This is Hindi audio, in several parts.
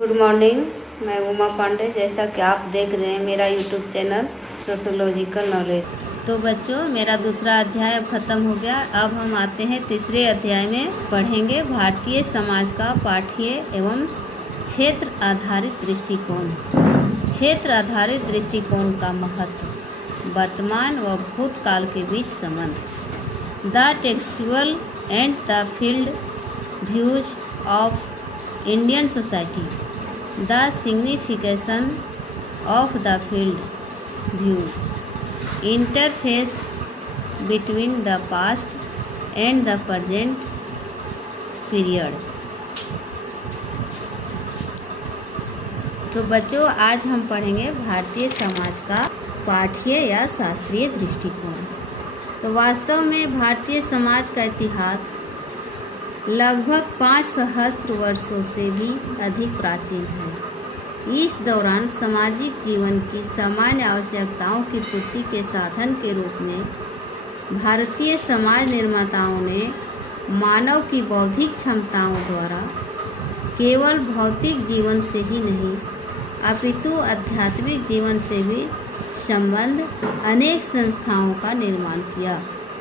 Good morning. मैं उमा पांडे। जैसा कि आप देख रहे हैं मेरा यूट्यूब चैनल सोशोलॉजिकल नॉलेज। तो बच्चों, मेरा दूसरा अध्याय अब ख़त्म हो गया। अब हम आते हैं तीसरे अध्याय में। पढ़ेंगे भारतीय समाज का पाठ्य एवं क्षेत्र आधारित दृष्टिकोण। क्षेत्र आधारित दृष्टिकोण का महत्व, वर्तमान व भूतकाल के बीच संबंध। The textual and the field views of Indian society. The signification of the field view. Interface between the past and the present period. तो बच्चों, आज हम पढ़ेंगे भारतीय समाज का पाठ्य या शास्त्रीय दृष्टिकोण। तो वास्तव में भारतीय समाज का इतिहास लगभग 5 सहस्त्र वर्षों से भी अधिक प्राचीन है। इस दौरान सामाजिक जीवन की सामान्य आवश्यकताओं की पूर्ति के साधन के रूप में भारतीय समाज निर्माताओं ने मानव की बौद्धिक क्षमताओं द्वारा केवल भौतिक जीवन से ही नहीं अपितु आध्यात्मिक जीवन से भी संबद्ध अनेक संस्थाओं का निर्माण किया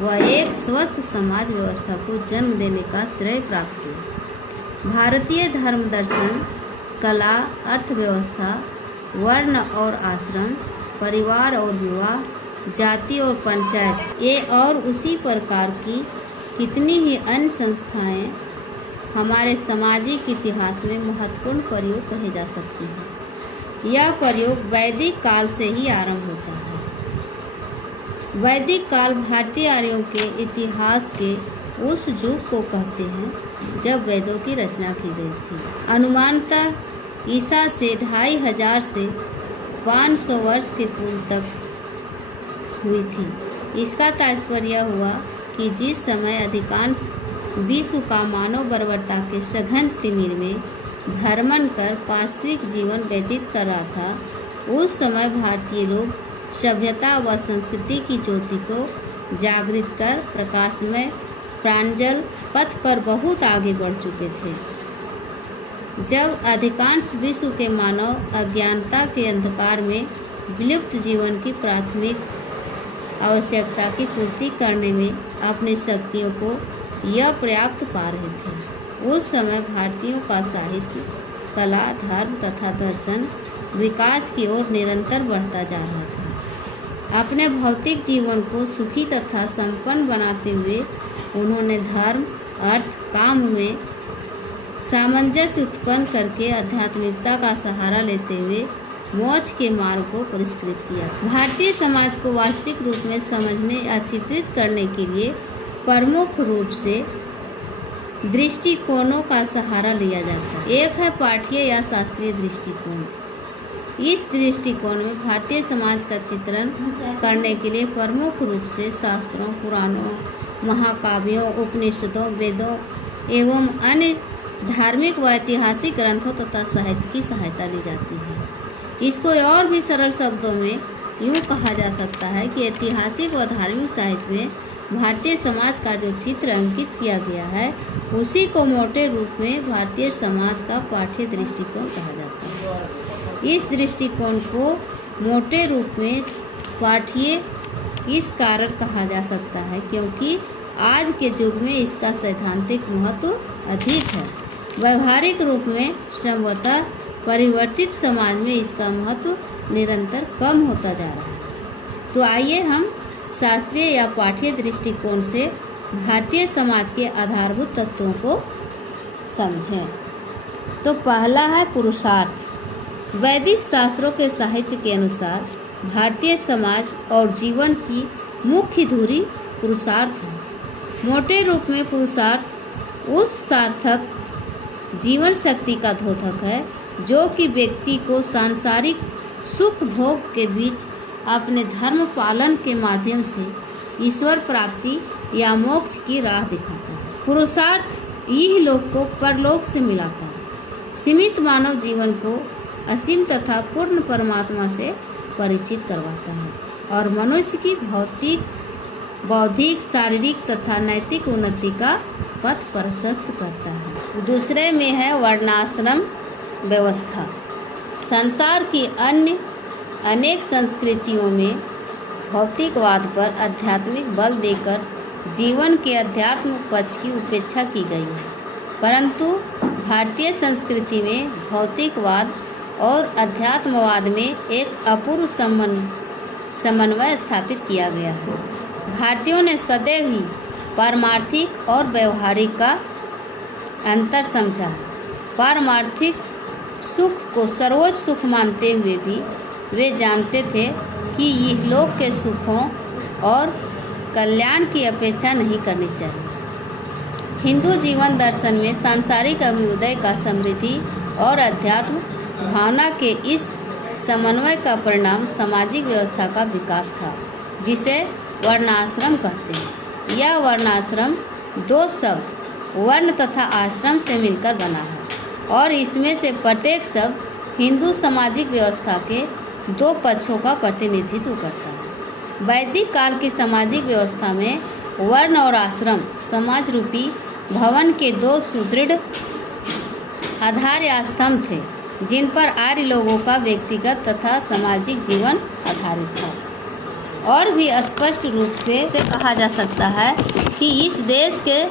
व एक स्वस्थ समाज व्यवस्था को जन्म देने का श्रेय प्राप्त किया। भारतीय धर्म दर्शन, कला, अर्थव्यवस्था, वर्ण और आश्रम, परिवार और विवाह, जाति और पंचायत, ये और उसी प्रकार की कितनी ही अन्य संस्थाएं हमारे सामाजिक इतिहास में महत्वपूर्ण प्रयोग कहे जा सकती हैं। यह प्रयोग वैदिक काल से ही आरंभ होता है। वैदिक काल भारतीय आर्यों के इतिहास के उस युग को कहते हैं जब वेदों की रचना की गई थी। अनुमानतः ईसा से 2500 से 500 वर्ष के पूर्व तक हुई थी। इसका तात्पर्य हुआ कि जिस समय अधिकांश विश्व का मानव बर्बरता के सघन तिमिर में भ्रमण कर पाश्विक जीवन व्यतीत कर रहा था, उस समय भारतीय लोग सभ्यता व संस्कृति की ज्योति को जागृत कर प्रकाशमय प्रांजल पथ पर बहुत आगे बढ़ चुके थे। जब अधिकांश विश्व के मानव अज्ञानता के अंधकार में विलुप्त जीवन की प्राथमिक आवश्यकता की पूर्ति करने में अपनी शक्तियों को यह पर्याप्त पा रहे थे, उस समय भारतीयों का साहित्य, कला, धर्म तथा दर्शन विकास की ओर निरंतर बढ़ता जा रहा था। अपने भौतिक जीवन को सुखी तथा संपन्न बनाते हुए उन्होंने धर्म, अर्थ, काम में सामंजस्य उत्पन्न करके आध्यात्मिकता का सहारा लेते हुए मोक्ष के मार्ग को परिष्कृत किया। भारतीय समाज को वास्तविक रूप में समझने या चित्रित करने के लिए प्रमुख रूप से दृष्टिकोणों का सहारा लिया जाता है। एक है पाठ्य या शास्त्रीय दृष्टिकोण। इस दृष्टिकोण में भारतीय समाज का चित्रण करने के लिए प्रमुख रूप से शास्त्रों, पुराणों, महाकाव्यों, उपनिषदों, वेदों एवं अन्य धार्मिक व ऐतिहासिक ग्रंथों तथा साहित्य की सहायता ली जाती है। इसको और भी सरल शब्दों में यूँ कहा जा सकता है कि ऐतिहासिक व धार्मिक साहित्य में भारतीय समाज का जो चित्र अंकित किया गया है उसी को मोटे रूप में भारतीय समाज का पाठ्य दृष्टिकोण कहा जाता है। इस दृष्टिकोण को मोटे रूप में पाठ्य इस कारण कहा जा सकता है क्योंकि आज के युग में इसका सैद्धांतिक महत्व अधिक है। व्यवहारिक रूप में संभवतः परिवर्तित समाज में इसका महत्व निरंतर कम होता जा रहा है। तो आइए हम शास्त्रीय या पाठ्य दृष्टिकोण से भारतीय समाज के आधारभूत तत्वों को समझें। तो पहला है पुरुषार्थ। वैदिक शास्त्रों के साहित्य के अनुसार भारतीय समाज और जीवन की मुख्य धुरी पुरुषार्थ है। मोटे रूप में पुरुषार्थ उस सार्थक जीवन शक्ति का द्योतक है जो कि व्यक्ति को सांसारिक सुख भोग के बीच अपने धर्म पालन के माध्यम से ईश्वर प्राप्ति या मोक्ष की राह दिखाता है। पुरुषार्थ यही लोग को परलोक से मिलाता है, सीमित मानव जीवन को असीम तथा पूर्ण परमात्मा से परिचित करवाता है और मनुष्य की भौतिक, बौद्धिक, शारीरिक तथा नैतिक उन्नति का पथ प्रशस्त करता है। दूसरे में है वर्णाश्रम व्यवस्था। संसार की अन्य अनेक संस्कृतियों में भौतिकवाद पर आध्यात्मिक बल देकर जीवन के अध्यात्म पक्ष की उपेक्षा की गई है, परंतु भारतीय संस्कृति में भौतिकवाद और अध्यात्मवाद में एक अपूर्व समन्वय स्थापित किया गया है। भारतीयों ने सदैव ही पारमार्थिक और व्यवहारिक का अंतर समझा है। पारमार्थिक सुख को सर्वोच्च सुख मानते हुए भी वे जानते थे कि इहलोक के सुखों और कल्याण की अपेक्षा नहीं करनी चाहिए। हिंदू जीवन दर्शन में सांसारिक अभ्युदय का समृद्धि और अध्यात्म भावना के इस समन्वय का परिणाम सामाजिक व्यवस्था का विकास था, जिसे वर्णाश्रम कहते हैं। यह वर्णाश्रम दो शब्द वर्ण तथा आश्रम से मिलकर बना है और इसमें से प्रत्येक शब्द हिंदू सामाजिक व्यवस्था के दो पक्षों का प्रतिनिधित्व करता है। वैदिक काल की सामाजिक व्यवस्था में वर्ण और आश्रम समाज रूपी भवन के दो सुदृढ़ आधार या स्तंभ थे, जिन पर आर्य लोगों का व्यक्तिगत तथा सामाजिक जीवन आधारित था। और भी स्पष्ट रूप से कहा जा सकता है कि इस देश के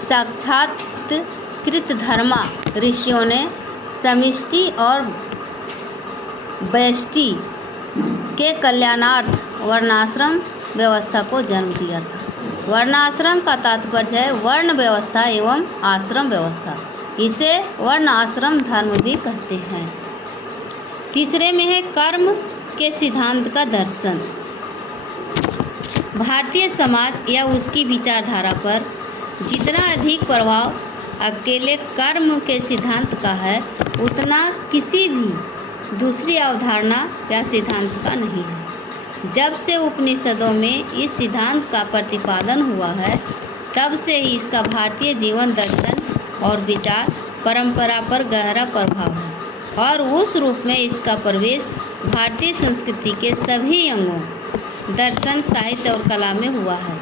साक्षात्कृत धर्मा ऋषियों ने समष्टि और व्यष्टि के कल्याणार्थ वर्णाश्रम व्यवस्था को जन्म दिया था। वर्णाश्रम का तात्पर्य है वर्ण व्यवस्था एवं आश्रम व्यवस्था। इसे वर्ण आश्रम धर्म भी कहते हैं। तीसरे में है कर्म के सिद्धांत का दर्शन। भारतीय समाज या उसकी विचारधारा पर जितना अधिक प्रभाव अकेले कर्म के सिद्धांत का है, उतना किसी भी दूसरी अवधारणा या सिद्धांत का नहीं है। जब से उपनिषदों में इस सिद्धांत का प्रतिपादन हुआ है, तब से ही इसका भारतीय जीवन दर्शन और विचार परंपरा पर गहरा प्रभाव है और उस रूप में इसका प्रवेश भारतीय संस्कृति के सभी अंगों दर्शन, साहित्य और कला में हुआ है।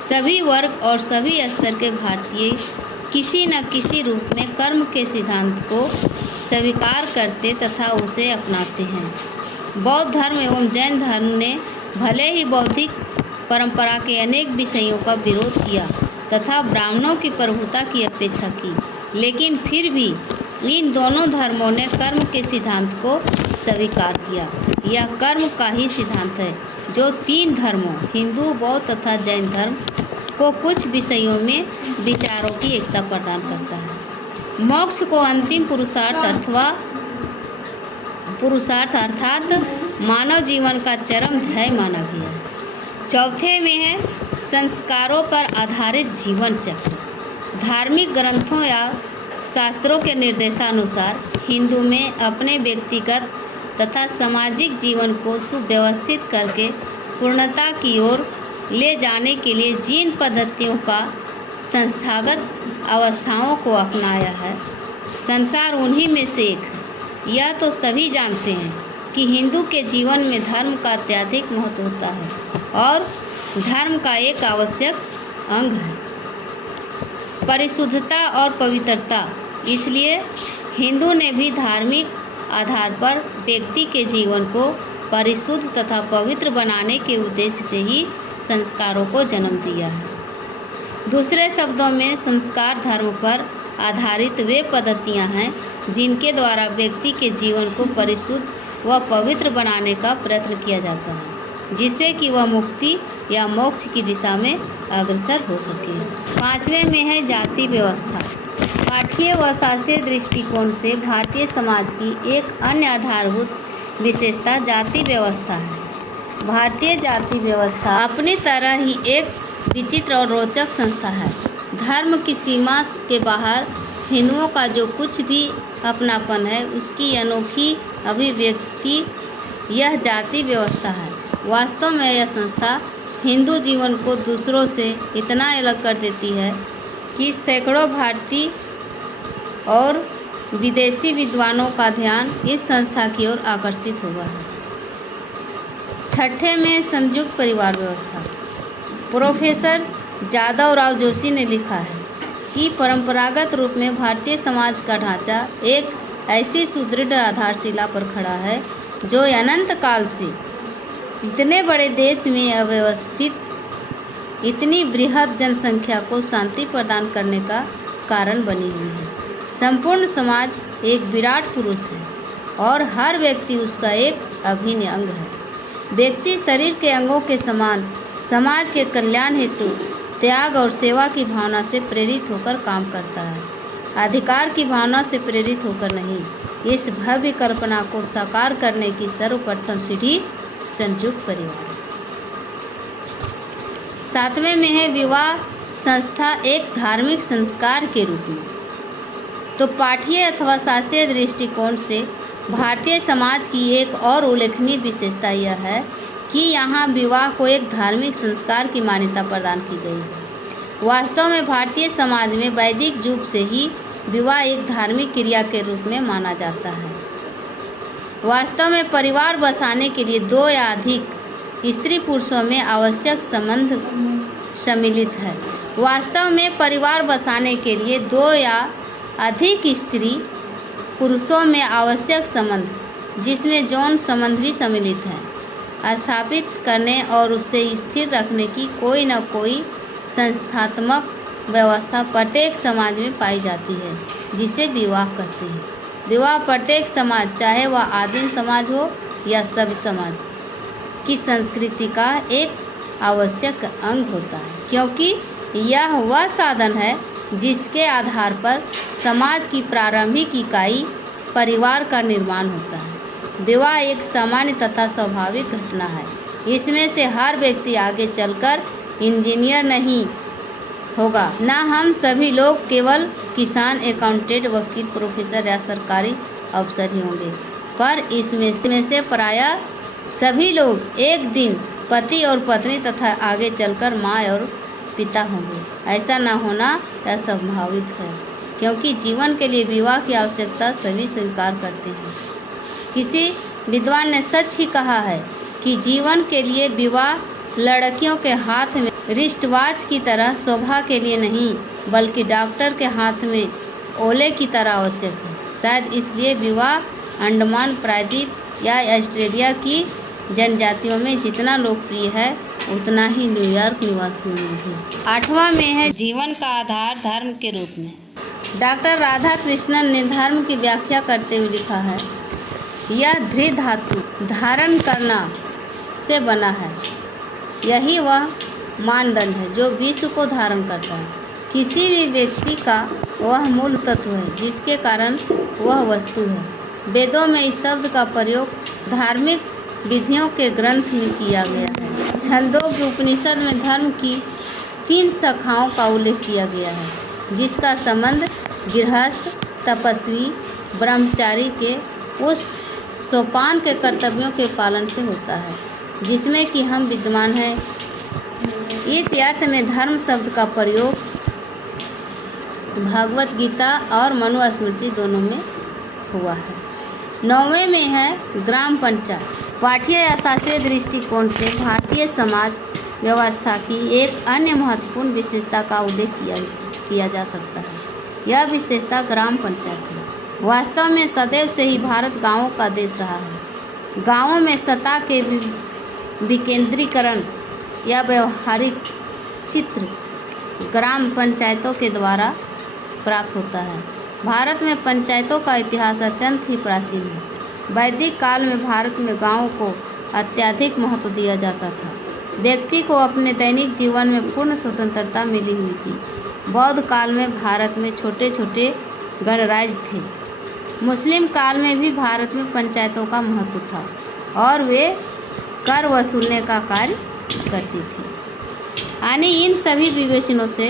सभी वर्ग और सभी स्तर के भारतीय किसी न किसी रूप में कर्म के सिद्धांत को स्वीकार करते तथा उसे अपनाते हैं। बौद्ध धर्म एवं जैन धर्म ने भले ही बौद्धिक परंपरा के अनेक विषयों का विरोध किया तथा ब्राह्मणों की प्रभुता की अपेक्षा की, लेकिन फिर भी इन दोनों धर्मों ने कर्म के सिद्धांत को स्वीकार किया। यह कर्म का ही सिद्धांत है जो तीन धर्मों हिंदू, बौद्ध तथा जैन धर्म को कुछ विषयों में विचारों की एकता प्रदान करता है। मोक्ष को अंतिम पुरुषार्थ अर्थात मानव जीवन का चरम ध्येय माना गया है। चौथे में है संस्कारों पर आधारित जीवन चक्र। धार्मिक ग्रंथों या शास्त्रों के निर्देशानुसार हिंदू में अपने व्यक्तिगत तथा सामाजिक जीवन को सुव्यवस्थित करके पूर्णता की ओर ले जाने के लिए जिन पद्धतियों का संस्थागत अवस्थाओं को अपनाया है, संसार उन्हीं में से एक है। यह तो सभी जानते हैं कि हिंदू के जीवन में धर्म का अत्यधिक महत्व होता है और धर्म का एक आवश्यक अंग है परिशुद्धता और पवित्रता। इसलिए हिंदू ने भी धार्मिक आधार पर व्यक्ति के जीवन को परिशुद्ध तथा पवित्र बनाने के उद्देश्य से ही संस्कारों को जन्म दिया है। दूसरे शब्दों में संस्कार धर्म पर आधारित वे पद्धतियां हैं जिनके द्वारा व्यक्ति के जीवन को परिशुद्ध व पवित्र बनाने का प्रयत्न किया जाता है, जिससे कि वह मुक्ति या मोक्ष की दिशा में अग्रसर हो सके। पांचवें में है जाति व्यवस्था। पाठ्य व शास्त्रीय दृष्टिकोण से भारतीय समाज की एक अन्य आधारभूत विशेषता जाति व्यवस्था है। भारतीय जाति व्यवस्था अपनी तरह ही एक विचित्र और रोचक संस्था है। धर्म की सीमा के बाहर हिंदुओं का जो कुछ भी अपनापन है, उसकी अनोखी अभिव्यक्ति यह जाति व्यवस्था है। वास्तव में यह संस्था हिंदू जीवन को दूसरों से इतना अलग कर देती है कि सैकड़ों भारतीय और विदेशी विद्वानों का ध्यान इस संस्था की ओर आकर्षित हुआ है। छठे में संयुक्त परिवार व्यवस्था। प्रोफेसर जादव राव जोशी ने लिखा है कि परंपरागत रूप में भारतीय समाज का ढांचा एक ऐसी सुदृढ़ आधारशिला पर खड़ा है जो अनंत काल से इतने बड़े देश में अव्यवस्थित इतनी बृहद जनसंख्या को शांति प्रदान करने का कारण बनी हुई है। संपूर्ण समाज एक विराट पुरुष है और हर व्यक्ति उसका एक अभिन्न अंग है। व्यक्ति शरीर के अंगों के समान समाज के कल्याण हेतु त्याग और सेवा की भावना से प्रेरित होकर काम करता है, अधिकार की भावना से प्रेरित होकर नहीं। इस भव्य कल्पना को साकार करने की सर्वप्रथम सीढ़ी संयुक्त परिवार। 7वें में है विवाह संस्था एक धार्मिक संस्कार के रूप में। तो पाठ्य अथवा शास्त्रीय दृष्टिकोण से भारतीय समाज की एक और उल्लेखनीय विशेषता यह है कि यहाँ विवाह को एक धार्मिक संस्कार की मान्यता प्रदान की गई है। वास्तव में भारतीय समाज में वैदिक युग से ही विवाह एक धार्मिक क्रिया के रूप में माना जाता है। वास्तव में परिवार बसाने के लिए 2 या अधिक स्त्री पुरुषों में आवश्यक संबंध सम्मिलित है। वास्तव में परिवार बसाने के लिए 2 या अधिक स्त्री पुरुषों में आवश्यक संबंध, जिसमें यौन संबंध भी सम्मिलित है, स्थापित करने और उसे स्थिर रखने की कोई न कोई संस्थात्मक व्यवस्था प्रत्येक समाज में पाई जाती है, जिसे विवाह कहते हैं। विवाह प्रत्येक समाज, चाहे वह आदिम समाज हो या सभ्य समाज, की संस्कृति का एक आवश्यक अंग होता है, क्योंकि यह वह साधन है जिसके आधार पर समाज की प्रारंभिक इकाई परिवार का निर्माण होता है। विवाह एक सामान्य तथा स्वाभाविक घटना है। इसमें से हर व्यक्ति आगे चलकर इंजीनियर नहीं होगा, ना हम सभी लोग केवल किसान, अकाउंटेंट, वकील, प्रोफेसर या सरकारी अफसर ही होंगे, पर इसमें से प्रायः सभी लोग एक दिन पति और पत्नी तथा आगे चलकर माँ और पिता होंगे। ऐसा न होना अस्वाभाविक है, क्योंकि जीवन के लिए विवाह की आवश्यकता सभी स्वीकार करते हैं। किसी विद्वान ने सच ही कहा है कि जीवन के लिए विवाह लड़कियों के हाथ में रिस्टवॉच की तरह शोभा के लिए नहीं, बल्कि डॉक्टर के हाथ में ओले की तरह आवश्यक है। शायद इसलिए विवाह अंडमान प्रायद्वीप या ऑस्ट्रेलिया की जनजातियों में जितना लोकप्रिय है, उतना ही न्यूयॉर्क निवासियों में भी। 8वां में है जीवन का आधार धर्म के रूप में। डॉक्टर राधा कृष्णन ने धर्म की व्याख्या करते हुए लिखा है, यह धृ धातु धारण करना से बना है। यही वह मानदंड है जो विश्व को धारण करता है। किसी भी व्यक्ति का वह मूल तत्व है जिसके कारण वह वस्तु है। वेदों में इस शब्द का प्रयोग धार्मिक विधियों के ग्रंथ में किया गया है। छंदोग्य उपनिषद में धर्म की 3 शाखाओं का उल्लेख किया गया है, जिसका संबंध गृहस्थ, तपस्वी, ब्रह्मचारी के उस सोपान के कर्तव्यों के पालन से होता है जिसमें कि हम विद्यमान हैं। इस अर्थ में धर्म शब्द का प्रयोग भगवत गीता और मनुस्मृति दोनों में हुआ है। 9वें में है ग्राम पंचायत। पाठ्य या शास्त्रीय दृष्टिकोण से भारतीय समाज व्यवस्था की एक अन्य महत्वपूर्ण विशेषता का उल्लेख किया जा सकता है। यह विशेषता ग्राम पंचायत है। वास्तव में सदैव से ही भारत गांवों का देश रहा है। गांवों में सत्ता के विकेंद्रीकरण या व्यवहारिक चित्र ग्राम पंचायतों के द्वारा प्राप्त होता है। भारत में पंचायतों का इतिहास अत्यंत ही प्राचीन है। वैदिक काल में भारत में गांवों को अत्यधिक महत्व दिया जाता था। व्यक्ति को अपने दैनिक जीवन में पूर्ण स्वतंत्रता मिली हुई थी। बौद्ध काल में भारत में छोटे छोटे गणराज्य थे। मुस्लिम काल में भी भारत में पंचायतों का महत्व था और वे कर वसूलने का कार्य करती थी। यानी इन सभी विवेचनों से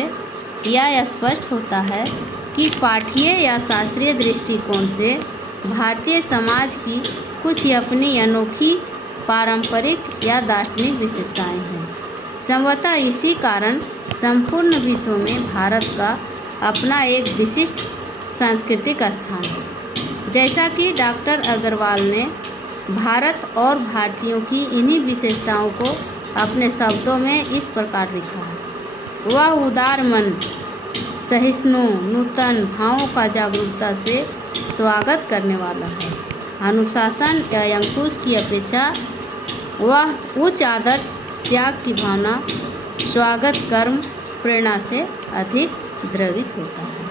यह स्पष्ट होता है कि पाठ्य या शास्त्रीय दृष्टिकोण से भारतीय समाज की कुछ अपनी अनोखी पारंपरिक या दार्शनिक विशेषताएं हैं। संभवतः इसी कारण संपूर्ण विश्व में भारत का अपना एक विशिष्ट सांस्कृतिक स्थान है। जैसा कि डॉक्टर अग्रवाल ने भारत और भारतीयों की इन्हीं विशेषताओं को अपने शब्दों में इस प्रकार लिखा है, वह उदार मन, सहिष्णु, नूतन भावों का जागरूकता से स्वागत करने वाला है। अनुशासन या अंकुश की अपेक्षा वह उच्च आदर्श, त्याग की भावना, स्वागत कर्म प्रेरणा से अधिक द्रवित होता है।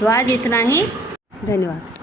तो आज इतना ही, धन्यवाद।